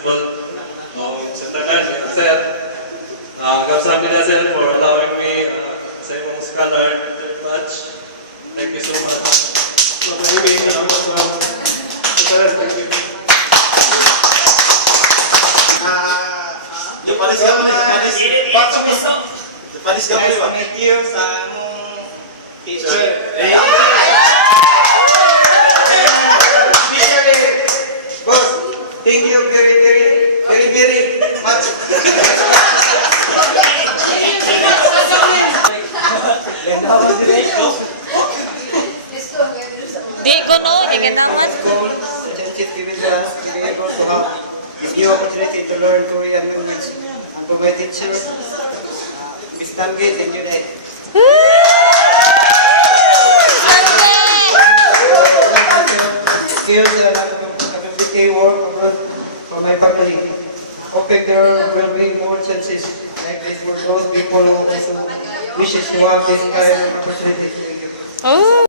basketball. Sa tanan, sir. Kamsahamnida sir for allowing me sa imong scholar match. Thank you so much. So, maybe, salamat po. Sir, thank you. Japanis ka po, Japanis. Japanis ka po, Thank you sa among teacher. Boss, thank you very much. Di ko no, di ka naman. Being able to have this new opportunity to learn Korean language. And to my teacher, Miss Tangi, thank you dahil. Skills and capability work abroad for my family. Hoping there will be more chances like this for those people who also wishes to have this kind of opportunity. Thank you. Oh.